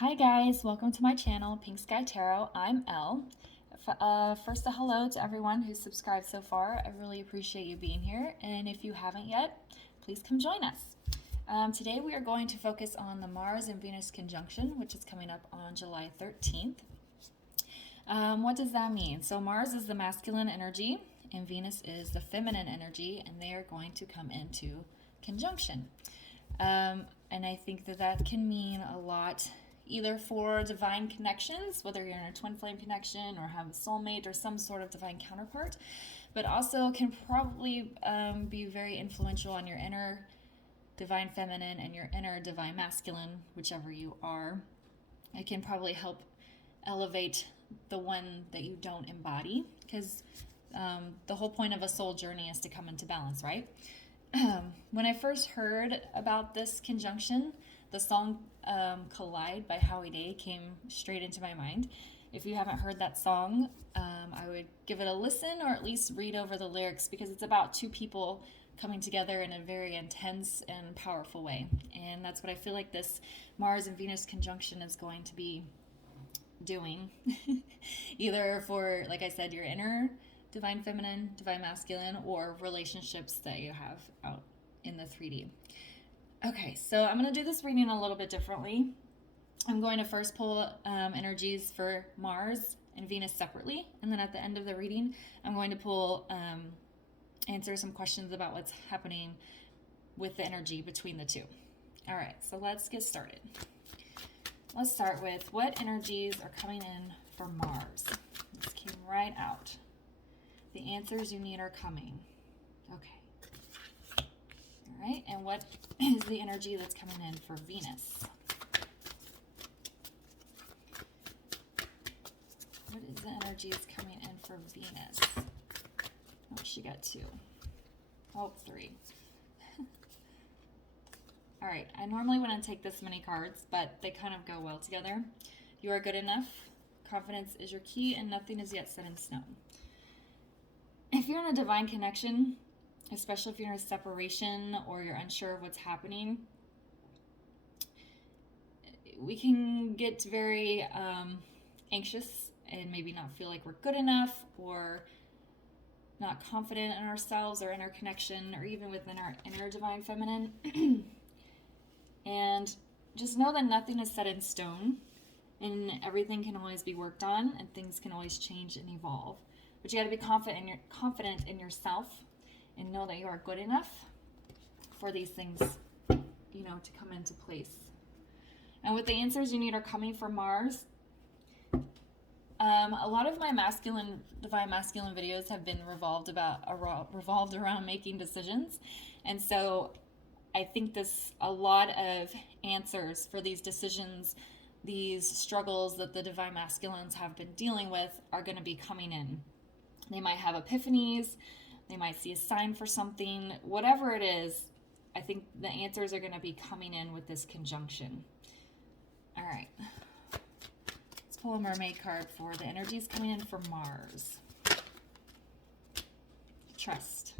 Hi guys, welcome to my channel, Pink Sky Tarot. I'm Elle. First, a hello to everyone who's subscribed so far. I really appreciate you being here, and if you haven't yet, please come join us. Today we are going to focus on the Mars and Venus conjunction, which is coming up on July 13th. What does that mean? So Mars is the masculine energy, and Venus is the feminine energy, and they are going to come into conjunction. And I think that can mean a lot either for divine connections, whether you're in a twin flame connection or have a soulmate or some sort of divine counterpart, but also can probably be very influential on your inner divine feminine and your inner divine masculine, whichever you are. It can probably help elevate the one that you don't embody, because the whole point of a soul journey is to come into balance, right? When I first heard about this conjunction, the song Collide by Howie Day came straight into my mind. If you haven't heard that song, I would give it a listen or at least read over the lyrics, because it's about two people coming together in a very intense and powerful way. And that's what I feel like this Mars and Venus conjunction is going to be doing. Either for, like I said, your inner divine feminine, divine masculine, or relationships that you have out in the 3D. Okay, so I'm going to do this reading a little bit differently. I'm going to first pull energies for Mars and Venus separately, and then at the end of the reading, I'm going to pull, answer some questions about what's happening with the energy between the two. All right, so let's get started. Let's start with what energies are coming in for Mars. This came right out. The answers you need are coming. Okay. All right, and what is the energy that's coming in for Venus? What is the energies coming in for Venus? Oh, she got two. Oh, three. All right, I normally wouldn't take this many cards, but they kind of go well together. You are good enough. Confidence is your key, and nothing is yet set in stone. If you're in a divine connection, especially if you're in a separation or you're unsure of what's happening, we can get very anxious and maybe not feel like we're good enough, or not confident in ourselves or in our connection, or even within our inner divine feminine. And just know that nothing is set in stone, and everything can always be worked on, and things can always change and evolve. But you got to be confident in yourself, and know that you are good enough for these things, to come into place. And what the answers you need are coming from Mars. A lot of my divine masculine videos have been revolved around making decisions, and so I think a lot of answers for these decisions, these struggles that the divine masculines have been dealing with, are going to be coming in. They might have epiphanies, they might see a sign for something, whatever it is. I think the answers are going to be coming in with this conjunction. All right, let's pull a mermaid card for the energies coming in for Mars. Trust.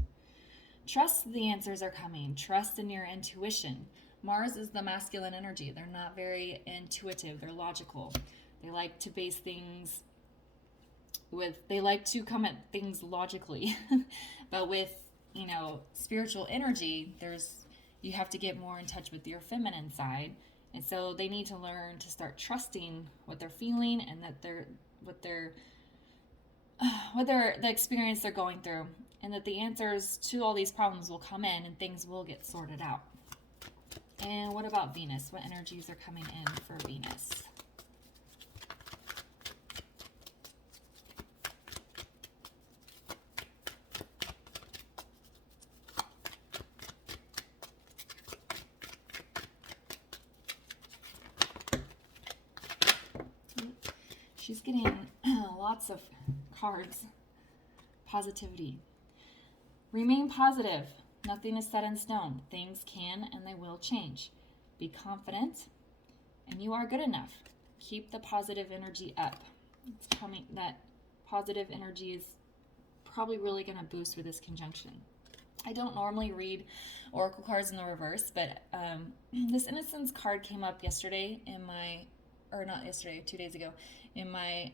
Trust the answers are coming. Trust in your intuition. Mars is the masculine energy. They're not very intuitive. They're logical. They like to base things they like to come at things logically. But with, spiritual energy, you have to get more in touch with your feminine side. And so they need to learn to start trusting what they're feeling, and that the experience they're going through, and that the answers to all these problems will come in and things will get sorted out. And what about Venus? What energies are coming in for Venus? She's getting lots of cards. Positivity. Remain positive. Nothing is set in stone. Things can and they will change. Be confident, and you are good enough. Keep the positive energy up. It's coming. That positive energy is probably really going to boost with this conjunction. I don't normally read oracle cards in the reverse, but this Innocence card came up yesterday in my or not yesterday, 2 days ago, in my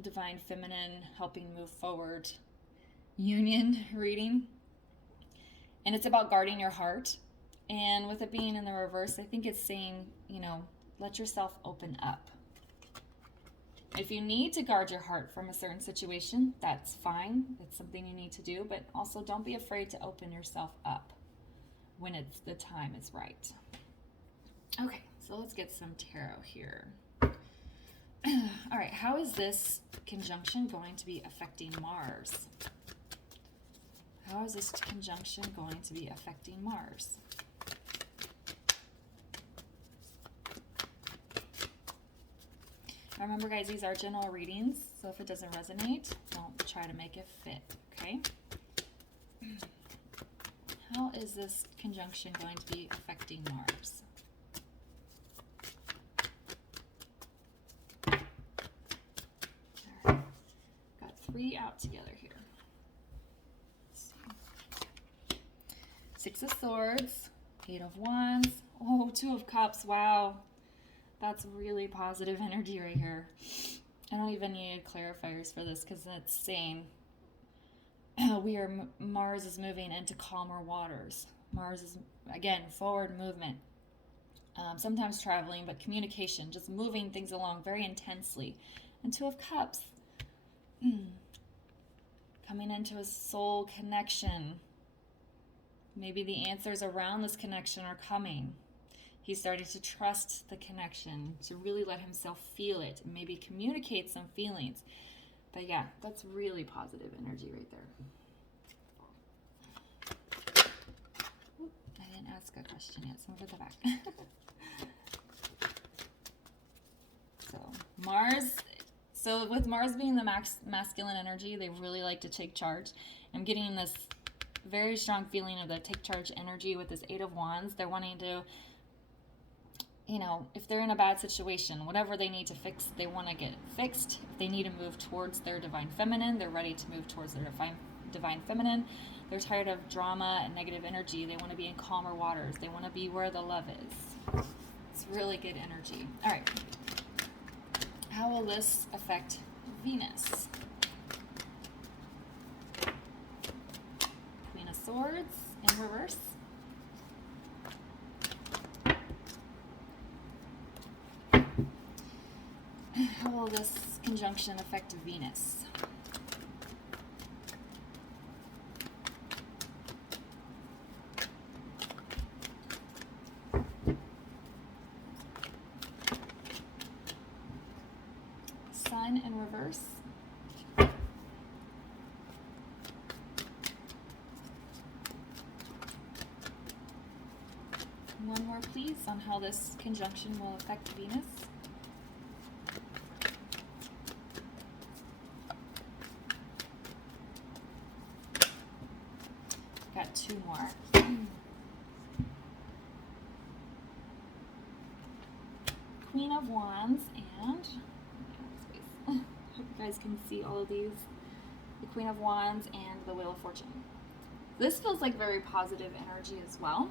Divine Feminine Helping Move Forward Union reading. And it's about guarding your heart. And with it being in the reverse, I think it's saying, let yourself open up. If you need to guard your heart from a certain situation, that's fine. It's something you need to do, but also don't be afraid to open yourself up when it's the time is right. Okay, so let's get some tarot here. All right, how is this conjunction going to be affecting Mars? How is this conjunction going to be affecting Mars? Remember, guys, these are general readings, so if it doesn't resonate, don't try to make it fit, okay? How is this conjunction going to be affecting Mars? All right. Got 3 out together here. Six of Swords, 8 of Wands, oh, 2 of Cups, wow. That's really positive energy right here. I don't even need clarifiers for this because it's saying Mars is moving into calmer waters. Mars is, again, forward movement. Sometimes traveling, but communication, just moving things along very intensely. And 2 of Cups, coming into a soul connection. Maybe the answers around this connection are coming. He's starting to trust the connection, to really let himself feel it, and maybe communicate some feelings. But yeah, that's really positive energy right there. Ooh, I didn't ask a question yet, so over the back. So with Mars being the masculine energy, they really like to take charge. I'm getting this very strong feeling of the take charge energy with this 8 of Wands. They're wanting to, if they're in a bad situation, whatever they need to fix, they want to get fixed. If they need to move towards their divine feminine, they're ready to move towards their divine feminine. They're tired of drama and negative energy. They want to be in calmer waters. They want to be where the love is. It's really good energy. All right. How will this affect Venus? Queen of Swords in reverse. How will this conjunction affect Venus? Sun in reverse. One more, please, on how this conjunction will affect Venus. Got 2 more. Queen of Wands and hope you guys can see all of these. The Queen of Wands and the Wheel of Fortune. This feels like very positive energy as well.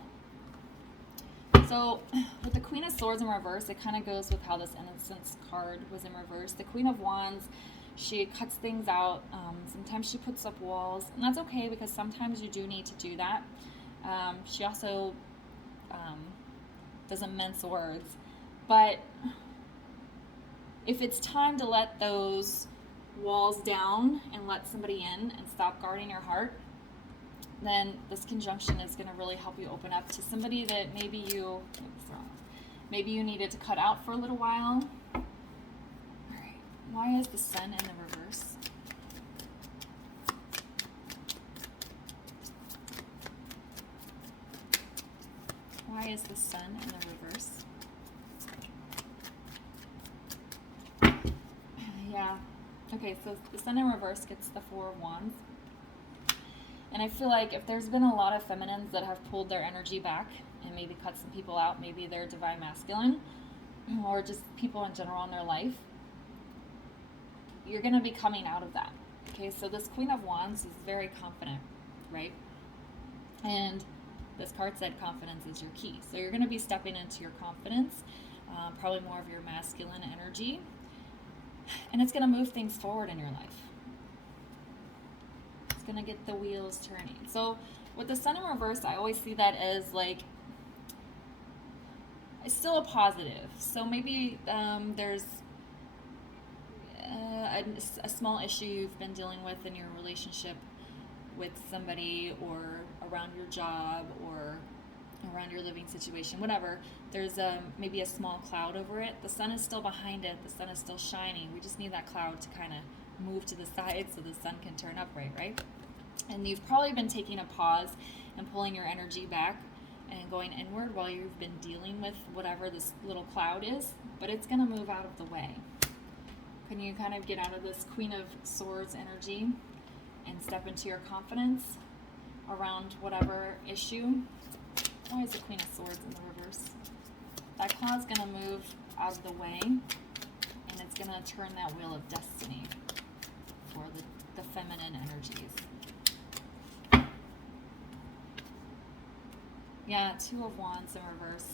So with the Queen of Swords in reverse, it kind of goes with how this Innocence card was in reverse. The Queen of Wands, she cuts things out. Sometimes she puts up walls, and that's okay because sometimes you do need to do that. She also doesn't mince words. But if it's time to let those walls down and let somebody in and stop guarding your heart, then this conjunction is going to really help you open up to somebody that maybe you needed to cut out for a little while. All right. Why is the Sun in the reverse? Why is the Sun in the reverse? Yeah. Okay, so the Sun in reverse gets the 4 of Wands. And I feel like if there's been a lot of feminines that have pulled their energy back and maybe cut some people out, maybe they're divine masculine or just people in general in their life, you're going to be coming out of that. Okay, so this Queen of Wands is very confident, right? And this card said confidence is your key. So you're going to be stepping into your confidence. probably more of your masculine energy. And it's going to move things forward in your life. It's going to get the wheels turning. So with the sun in reverse, I always see that as like, it's still a positive. So maybe there's a small issue you've been dealing with in your relationship with somebody, or around your job, or around your living situation, whatever. There's maybe a small cloud over it. The sun is still behind it. The sun is still shining. We just need that cloud to kind of move to the side so the sun can turn upright, right? And you've probably been taking a pause and pulling your energy back and going inward while you've been dealing with whatever this little cloud is, but it's going to move out of the way. Can you kind of get out of this Queen of Swords energy and step into your confidence around whatever issue? Why is the Queen of Swords in the reverse? That cloud's going to move out of the way, and it's going to turn that wheel of destiny for the feminine energies. Yeah, Two of Wands in reverse.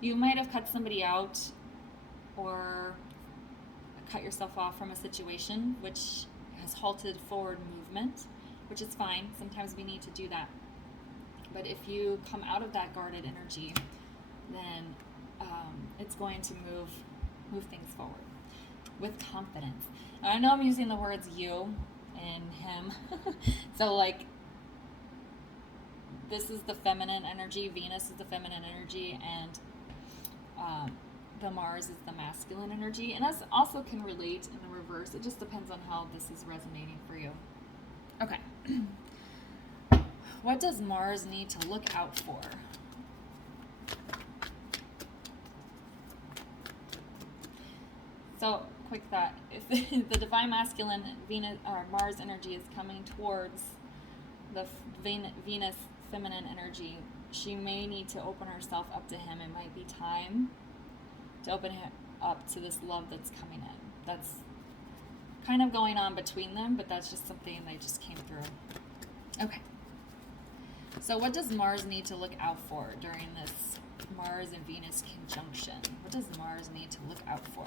You might have cut somebody out or cut yourself off from a situation which has halted forward movement, which is fine. Sometimes we need to do that. But if you come out of that guarded energy, then it's going to move things forward with confidence. And I know I'm using the words you and him. So like, this is the feminine energy, Venus is the feminine energy, and the Mars is the masculine energy. And this also can relate in the reverse. It just depends on how this is resonating for you. Okay. What does Mars need to look out for? So, quick thought. If the divine masculine Venus or Mars energy is coming towards the Venus feminine energy, she may need to open herself up to him. It might be time to open him up to this love that's coming in. That's kind of going on between them, but that's just something that just came through. Okay. So what does Mars need to look out for during this Mars and Venus conjunction? What does Mars need to look out for?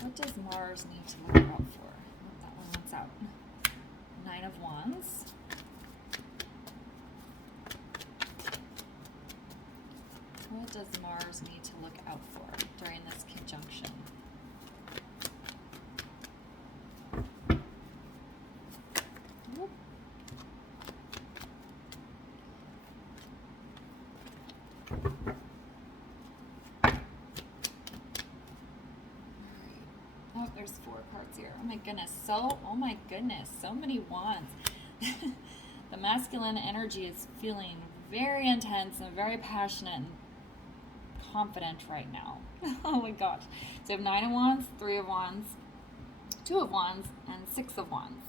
What does Mars need to look out for? Oh, that one wants out. Nine of Wands. What does Mars need to look out for during this conjunction? Whoop. Oh, there's 4 cards here. Oh my goodness. Oh my goodness. So many wands. The masculine energy is feeling very intense and very passionate and confident right now. Oh my gosh. So you have 9 of Wands, 3 of Wands, 2 of Wands, and 6 of Wands.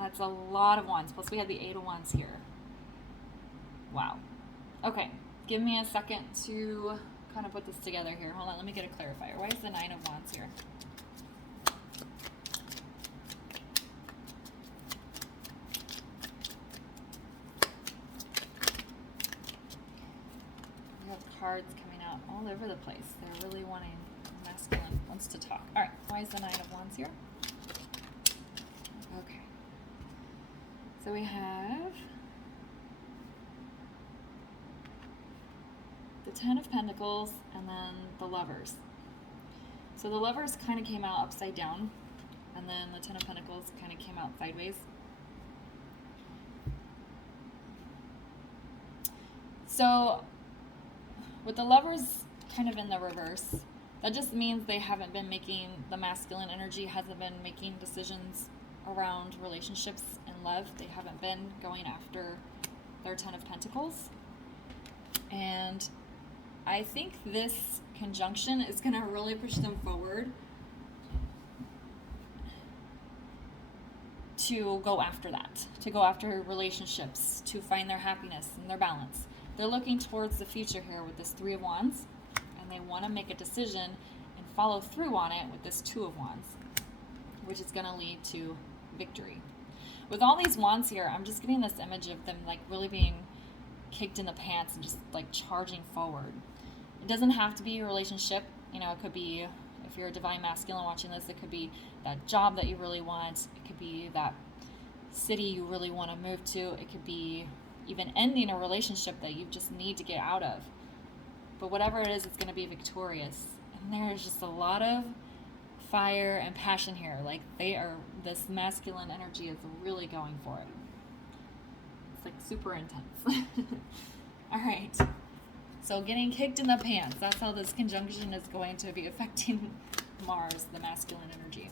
That's a lot of Wands. Plus we have the 8 of Wands here. Wow. Okay. Give me a second to kind of put this together here. Hold on, let me get a clarifier. Why is the 9 of Wands here? We have cards coming out all over the place. They're really wanting, masculine wants to talk. All right, why is the 9 of Wands here? Okay. So we have the 10 of Pentacles, and then the Lovers. So the Lovers kind of came out upside down, and then the 10 of Pentacles kind of came out sideways. So with the Lovers kind of in the reverse, that just means they haven't been making, the masculine energy hasn't been making decisions around relationships and love. They haven't been going after their 10 of Pentacles. And I think this conjunction is going to really push them forward to go after that, to go after relationships, to find their happiness and their balance. They're looking towards the future here with this Three of Wands, and they want to make a decision and follow through on it with this Two of Wands, which is going to lead to victory. With all these wands here, I'm just getting this image of them like really being kicked in the pants and just like charging forward. It doesn't have to be a relationship. You know, it could be, if you're a divine masculine watching this, it could be that job that you really want. It could be that city you really want to move to. It could be even ending a relationship that you just need to get out of. But whatever it is, it's going to be victorious. And there's just a lot of fire and passion here. Like this masculine energy is really going for it. It's like super intense. All right. So getting kicked in the pants, that's how this conjunction is going to be affecting Mars, the masculine energy.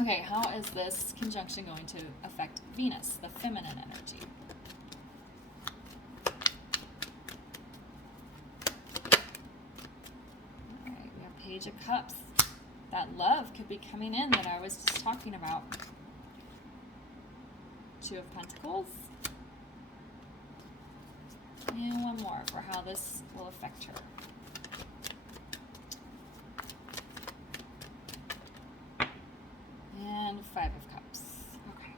Okay, how is this conjunction going to affect Venus, the feminine energy? All right, we have Page of Cups. That love could be coming in that I was just talking about. Two of Pentacles. And one more for how this will affect her. And Five of Cups. Okay.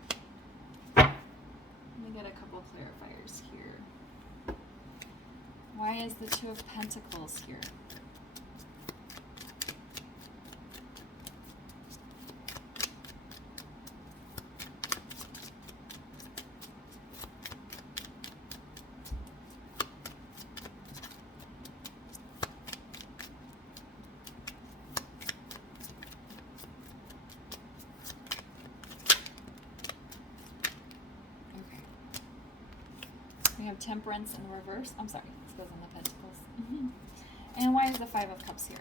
Let me get a couple clarifiers here. Why is the Two of Pentacles here? We have Temperance in reverse. I'm sorry, this goes on the Pentacles. And why is the Five of Cups here?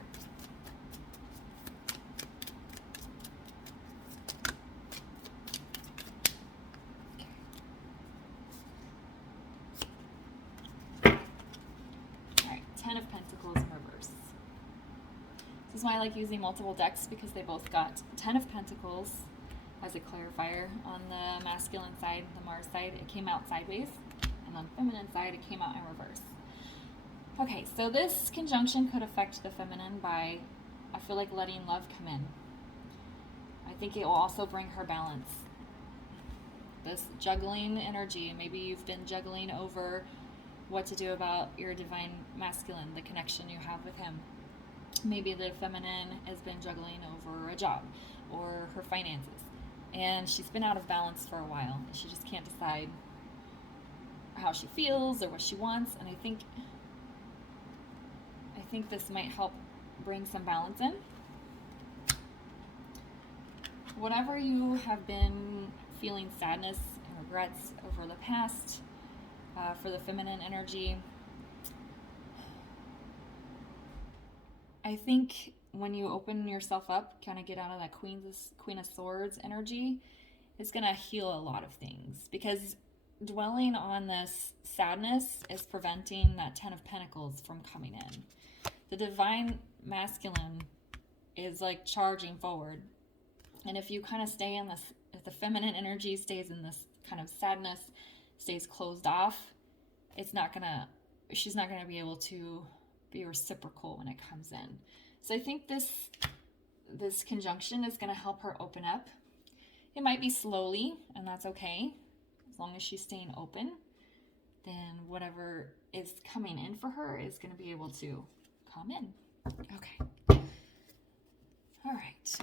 Okay. All right, Ten of Pentacles in reverse. This is why I like using multiple decks, because they both got Ten of Pentacles as a clarifier. On the masculine side, the Mars side, it came out sideways. And on the feminine side, it came out in reverse. Okay, so this conjunction could affect the feminine by, I feel like, letting love come in. I think it will also bring her balance. This juggling energy, maybe you've been juggling over what to do about your divine masculine, the connection you have with him. Maybe the feminine has been juggling over a job or her finances. And she's been out of balance for a while. And she just can't decide how she feels or what she wants, and I think this might help bring some balance in. Whatever you have been feeling sadness and regrets over the past, for the feminine energy, I think when you open yourself up, kind of get out of that Queen of Swords energy, it's going to heal a lot of things, because dwelling on this sadness is preventing that Ten of Pentacles from coming in. The divine masculine is like charging forward. And if you kind of stay in this, if the feminine energy stays in this kind of sadness, stays closed off, she's not gonna be able to be reciprocal when it comes in. So I think this conjunction is gonna help her open up. It might be slowly, and that's okay. As long as she's staying open, then whatever is coming in for her is going to be able to come in. Okay. All right.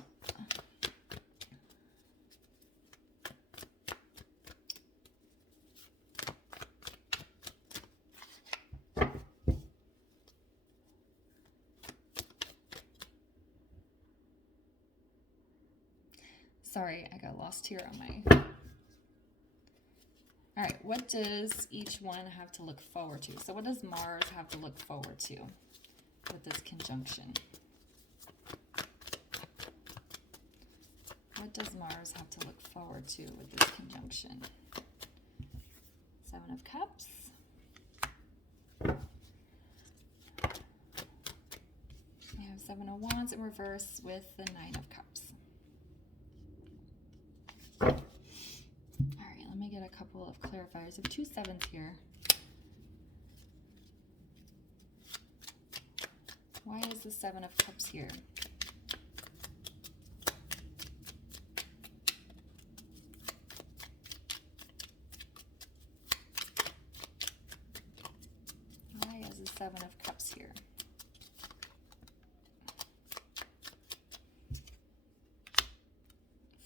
Sorry, I got lost here on my... All right, what does each one have to look forward to? So what does Mars have to look forward to with this conjunction? What does Mars have to look forward to with this conjunction? Seven of Cups. We have Seven of Wands in reverse with the Nine of Cups. couple of clarifiers. I have 2 7s here. Why is the 7 of Cups here? Why is the 7 of Cups here?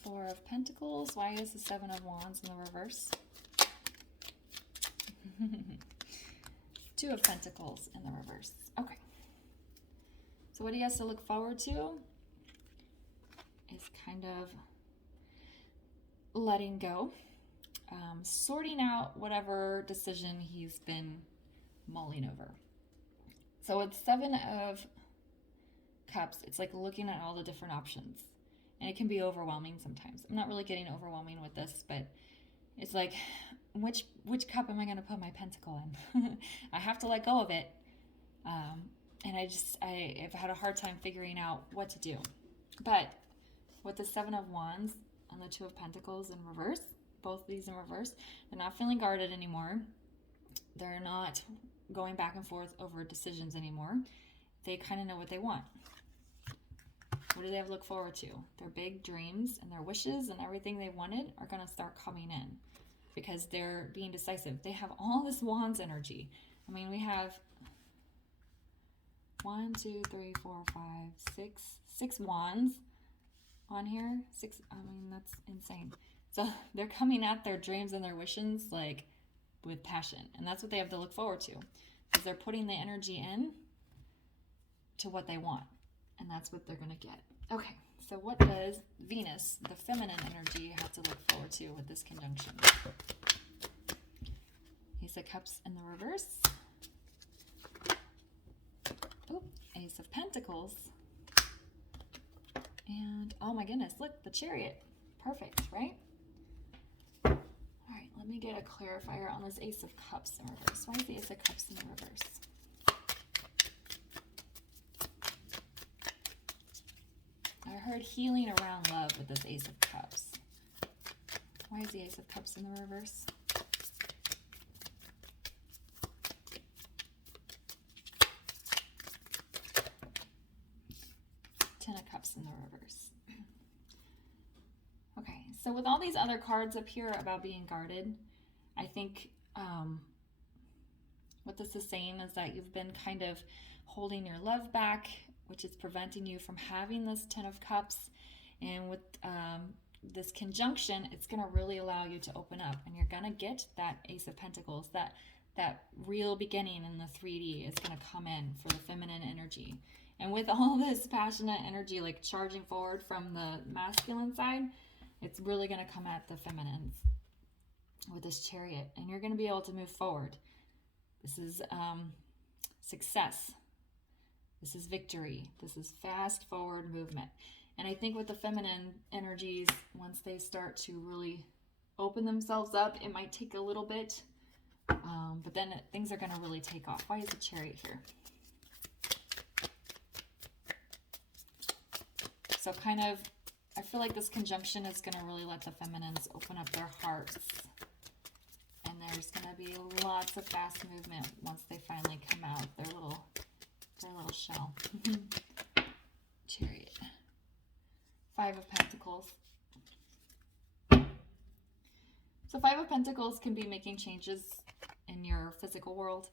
Four of Pentacles. Why is the 7 of Wands in the reverse? 2 of Pentacles in the reverse. Okay. So what he has to look forward to is kind of letting go, sorting out whatever decision he's been mulling over. So with 7 of Cups, it's like looking at all the different options. And it can be overwhelming sometimes. I'm not really getting overwhelming with this, but it's like, which cup am I going to put my pentacle in? I have to let go of it. And I've had a hard time figuring out what to do. But with the 7 of Wands and the 2 of Pentacles in reverse, both of these in reverse, they're not feeling guarded anymore. They're not going back and forth over decisions anymore. They kind of know what they want. What do they have to look forward to? Their big dreams and their wishes and everything they wanted are going to start coming in because they're being decisive. They have all this Wands energy. I mean, we have 1, 2, 3, 4, 5, 6 Wands on here. 6, I mean, that's insane. So they're coming at their dreams and their wishes like with passion. And that's what they have to look forward to. Because they're putting the energy in to what they want. And that's what they're going to get. Okay, so what does Venus, the feminine energy, have to look forward to with this conjunction? Ace of Cups in the reverse. Oh, Ace of Pentacles. And, oh my goodness, look, the Chariot. Perfect, right? All right, let me get a clarifier on this Ace of Cups in reverse. Why is the Ace of Cups in the reverse? I heard healing around love with this Ace of Cups. Why is the Ace of Cups in the reverse? Ten of Cups in the reverse. Okay, so with all these other cards up here about being guarded, I think what this is saying is that you've been kind of holding your love back, which is preventing you from having this 10 of Cups. And with this conjunction, it's going to really allow you to open up. And you're going to get that Ace of Pentacles, that real beginning in the 3D is going to come in for the feminine energy. And with all this passionate energy, like charging forward from the masculine side, it's really going to come at the feminines with this Chariot. And you're going to be able to move forward. This is success. This is victory. This is fast forward movement. And I think with the feminine energies, once they start to really open themselves up, it might take a little bit, but then things are going to really take off. Why is the Chariot here? So kind of, I feel like this conjunction is going to really let the feminines open up their hearts. And there's going to be lots of fast movement once they finally come out their little shell. Chariot. 5 of Pentacles. So 5 of Pentacles can be making changes in your physical world.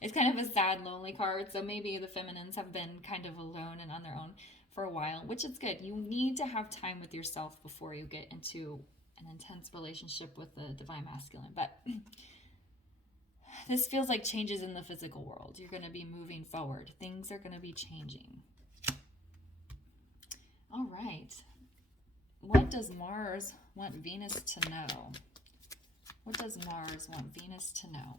It's kind of a sad, lonely card. So maybe the feminines have been kind of alone and on their own for a while, which is good. You need to have time with yourself before you get into an intense relationship with the divine masculine. But this feels like changes in the physical world. You're going to be moving forward. Things are going to be changing. All right. What does Mars want Venus to know? What does Mars want Venus to know?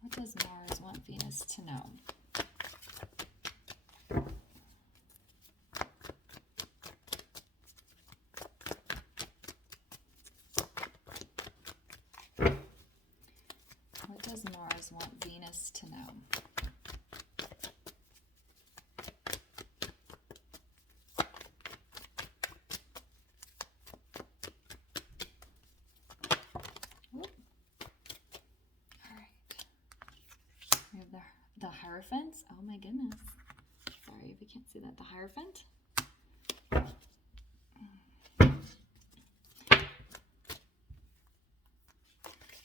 What does Mars want Venus to know? What does Mars want Venus to know? Hierophant. Oh my goodness. Sorry if you can't see that. The Hierophant.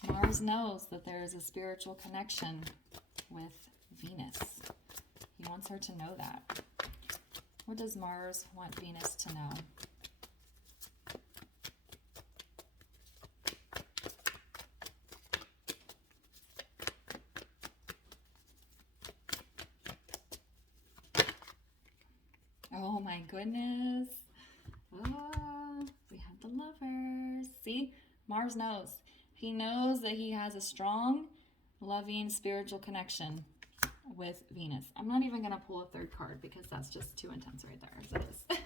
Mars knows that there is a spiritual connection with Venus. He wants her to know that. What does Mars want Venus to know? Oh my goodness. Oh, we have the Lovers. See, Mars knows. He knows that he has a strong, loving, spiritual connection with Venus. I'm not even going to pull a third card because that's just too intense right there as it is.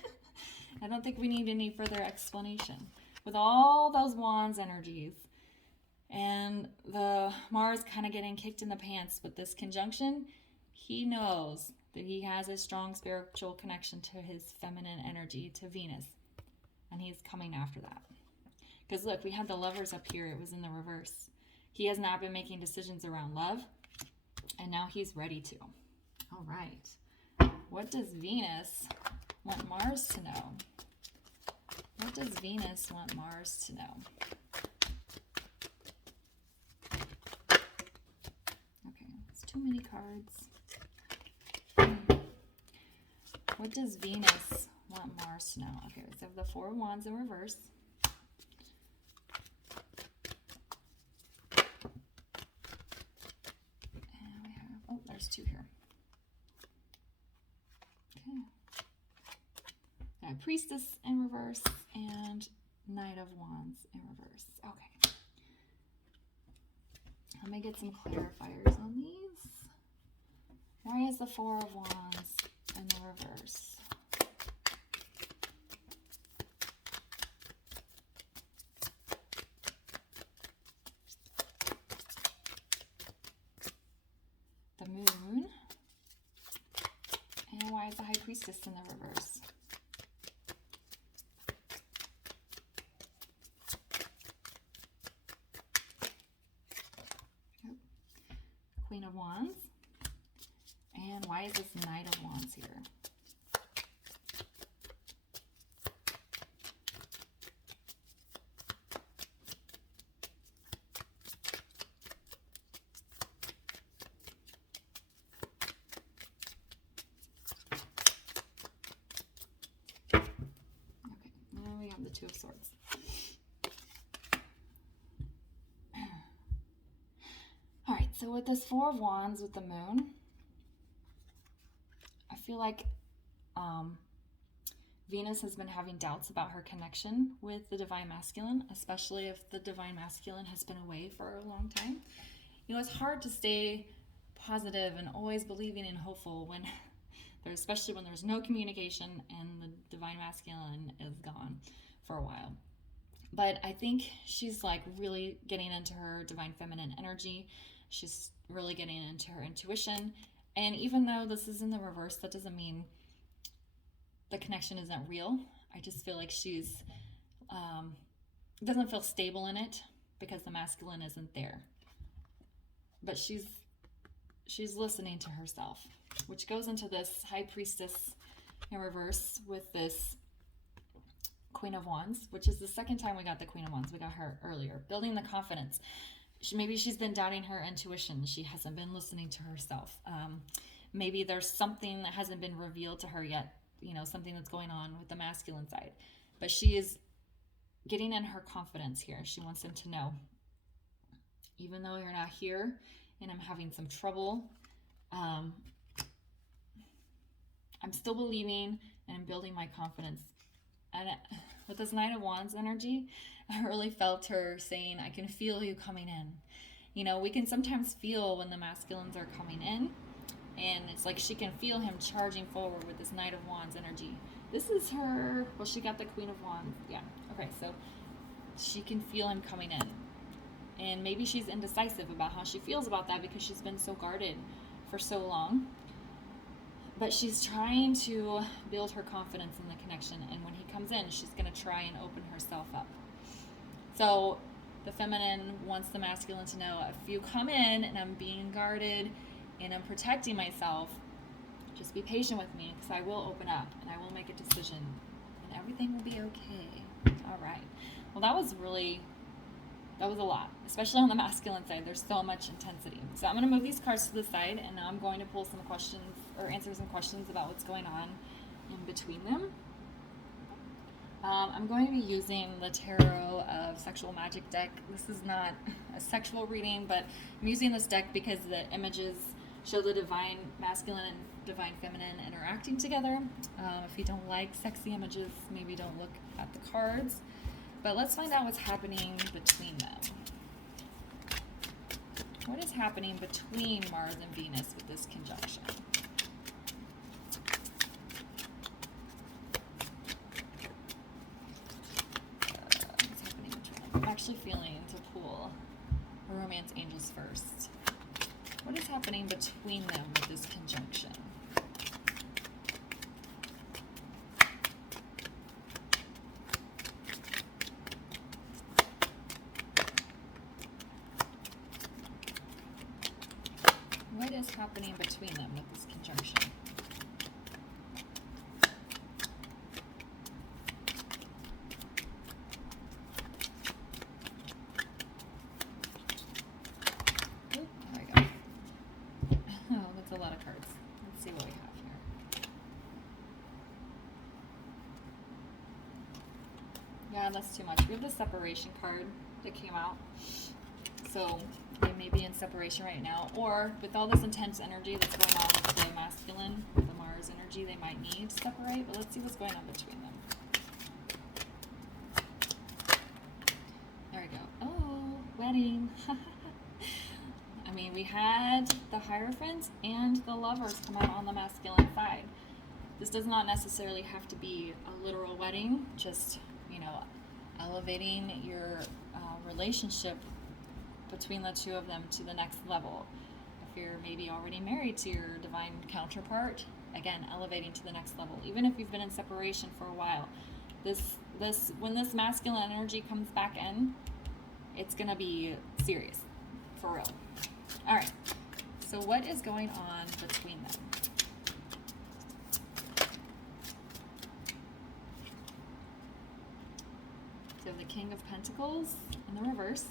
I don't think we need any further explanation. With all those wands energies and the Mars kind of getting kicked in the pants with this conjunction, he knows that he has a strong spiritual connection to his feminine energy, to Venus. And he's coming after that. Because look, we had the Lovers up here. It was in the reverse. He has not been making decisions around love. And now he's ready to. All right. What does Venus want Mars to know? What does Venus want Mars to know? Okay, it's too many cards. What does Venus want Mars to know? Okay, so we have the Four of Wands in reverse. And we have, oh, there's two here. Okay. Priestess in reverse and Knight of Wands in reverse. Okay. Let me get some clarifiers on these. Why is the Four of Wands in the reverse? The Moon. And why is the High Priestess in the reverse? Queen of Wands. And why is this Knight of Wands here? Okay, now we have the Two of Swords. All right, so with this Four of Wands with the Moon, I feel like Venus has been having doubts about her connection with the Divine Masculine, especially if the Divine Masculine has been away for a long time. You know, it's hard to stay positive and always believing and hopeful when there's, especially when there's no communication and the Divine Masculine is gone for a while. But I think she's like really getting into her Divine Feminine energy. She's really getting into her intuition. And even though this is in the reverse, that doesn't mean the connection isn't real. I just feel like she's doesn't feel stable in it because the masculine isn't there. But she's listening to herself, which goes into this High Priestess in reverse with this Queen of Wands, which is the second time we got the Queen of Wands. We got her earlier. Building the confidence. Maybe she's been doubting her intuition. She hasn't been listening to herself. Maybe there's something that hasn't been revealed to her yet, you know, something that's going on with the masculine side. But she is getting in her confidence here. She wants him to know, even though you're not here and I'm having some trouble, I'm still believing and I'm building my confidence. And with this Knight of Wands energy, I really felt her saying, I can feel you coming in. You know, we can sometimes feel when the masculines are coming in, and it's like she can feel him charging forward with this Knight of Wands energy. This is her, well, she got the Queen of Wands. Yeah, okay, so she can feel him coming in. And maybe she's indecisive about how she feels about that because she's been so guarded for so long. But she's trying to build her confidence in the connection. And when he comes in, she's going to try and open herself up. So the feminine wants the masculine to know, if you come in and I'm being guarded and I'm protecting myself, just be patient with me, because I will open up and I will make a decision and everything will be okay. All right. Well, that was a lot, especially on the masculine side. There's so much intensity. So I'm going to move these cards to the side, and now I'm going to pull some questions or answer some questions about what's going on in between them. I'm going to be using the Tarot of Sexual Magic deck. This is not a sexual reading, but I'm using this deck because the images show the divine masculine and divine feminine interacting together. If you don't like sexy images, maybe don't look at the cards. But let's find out what's happening between them. What is happening between Mars and Venus with this conjunction? What's happening between them? I'm actually feeling to pull a Romance Angels first. What is happening between them with this conjunction? What is happening between them with this conjunction? Oop, there we go. Oh, that's a lot of cards. Let's see what we have here. Yeah, that's too much. We have the separation card that came out. So they may be in separation right now, or with all this intense energy that's going on with the masculine, the Mars energy, they might need to separate, but let's see what's going on between them. There we go. Oh, wedding. I mean, we had the Hierophant and the Lovers come out on the masculine side. This does not necessarily have to be a literal wedding, just, elevating your relationship between the two of them to the next level. If you're maybe already married to your divine counterpart, again, elevating to the next level. Even if you've been in separation for a while, when this masculine energy comes back in, it's gonna be serious, for real. All right, so what is going on between them? So the King of Pentacles in the reverse.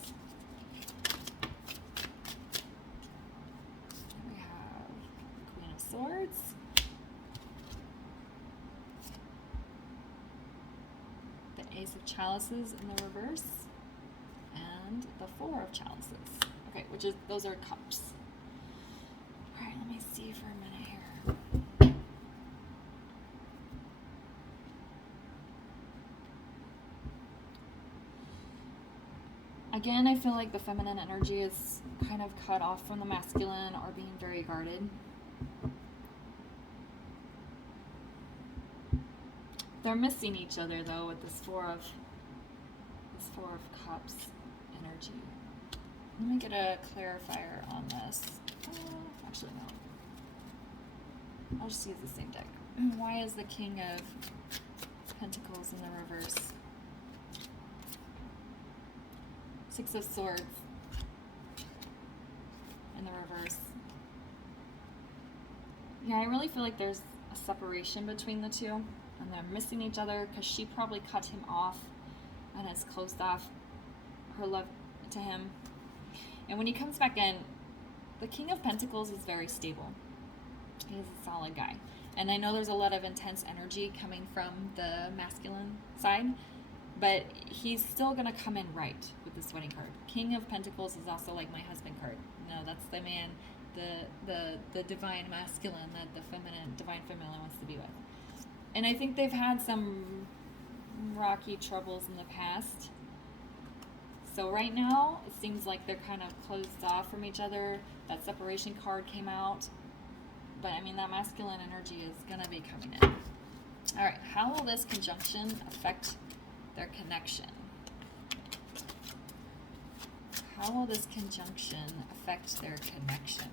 Swords, the Ace of Chalices in the reverse, and the Four of Chalices. Okay, those are cups. All right, let me see for a minute here. Again, I feel like the feminine energy is kind of cut off from the masculine or being very guarded. They're missing each other though with this Four of Cups energy. Let me get a clarifier on this. Actually, no. I'll just use the same deck. Why is the King of Pentacles in the reverse? Six of Swords in the reverse. Yeah, I really feel like there's a separation between the two. And they're missing each other because she probably cut him off and has closed off her love to him. And when he comes back in, the King of Pentacles is very stable. He's a solid guy. And I know there's a lot of intense energy coming from the masculine side, but he's still going to come in right with this wedding card. King of Pentacles is also like my husband card. That's the man, the divine masculine that the divine feminine wants to be with. And I think they've had some rocky troubles in the past. So right now, it seems like they're kind of closed off from each other. That separation card came out. But I mean, that masculine energy is going to be coming in. All right, how will this conjunction affect their connection? How will this conjunction affect their connection?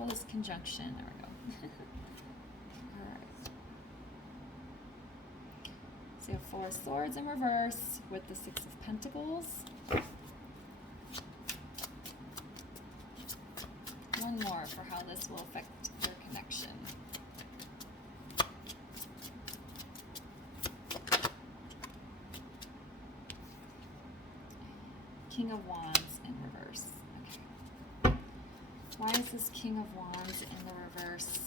will this conjunction, there we go. All right. So you have 4 of Swords in reverse with the 6 of Pentacles. One more for how this will affect your connection. King of Wands in reverse. Okay. Why is this King of Wands in the reverse?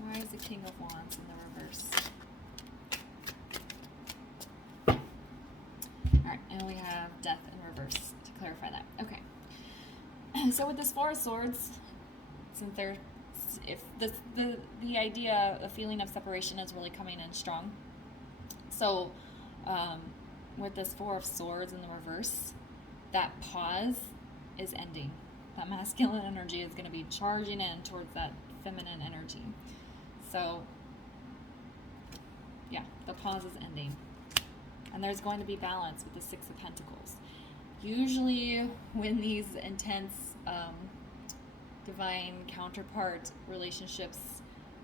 Why is the King of Wands in the reverse? Alright, and we have Death in reverse to clarify that. Okay. So with this 4 of Swords, since there's if the idea, the feeling of separation is really coming in strong. So with this 4 of Swords in the reverse, that pause is ending. That masculine energy is going to be charging in towards that feminine energy. So yeah, the pause is ending. And there's going to be balance with the 6 of Pentacles. Usually when these intense divine counterpart relationships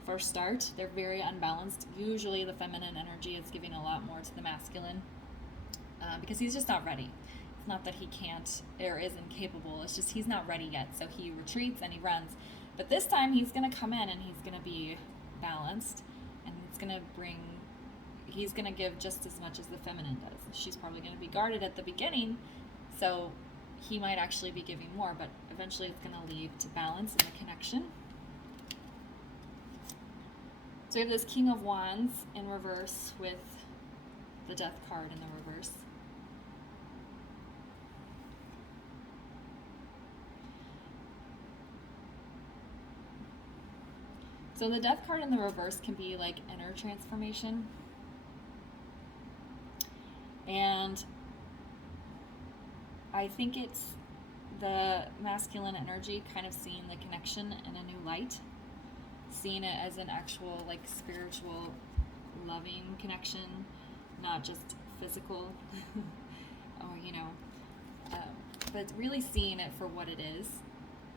first start, they're very unbalanced. Usually the feminine energy is giving a lot more to the masculine because he's just not ready. It's not that he can't or is incapable, it's just he's not ready yet, so he retreats and he runs. But this time he's going to come in and he's going to be balanced, and he's going to give just as much as the feminine does. She's probably going to be guarded at the beginning, so he might actually be giving more, but eventually it's going to lead to balance in the connection. So we have this King of Wands in reverse with the Death card in the reverse. So the Death card in the reverse can be like inner transformation. And I think it's the masculine energy kind of seeing the connection in a new light, seeing it as an actual like spiritual loving connection, not just physical or but really seeing it for what it is.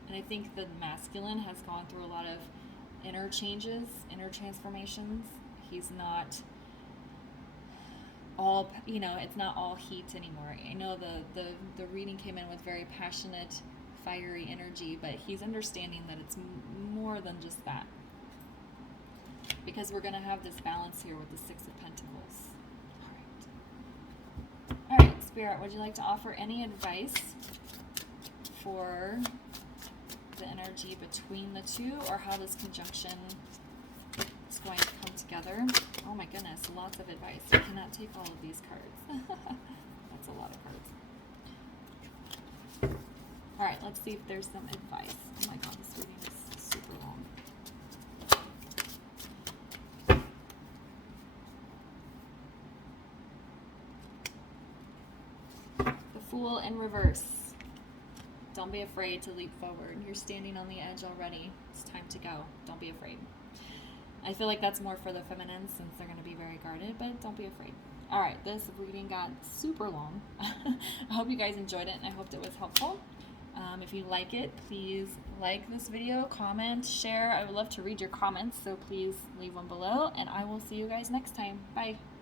And I think the masculine has gone through a lot of inner changes, inner transformations. He's not all, it's not all heat anymore. I know the reading came in with very passionate, fiery energy, but he's understanding that it's more than just that. Because we're going to have this balance here with the 6 of Pentacles. All right, Spirit, would you like to offer any advice for the energy between the two, or how this conjunction is going to come together? Oh my goodness, lots of advice. I cannot take all of these cards. That's a lot of cards. All right, let's see if there's some advice. Oh my god, this reading is super long. The Fool in reverse. Don't be afraid to leap forward. You're standing on the edge already. It's time to go. Don't be afraid. I feel like that's more for the feminine since they're going to be very guarded, but don't be afraid. All right, this reading got super long. I hope you guys enjoyed it, and I hope it was helpful. If you like it, please like this video, comment, share. I would love to read your comments, so please leave one below, and I will see you guys next time. Bye.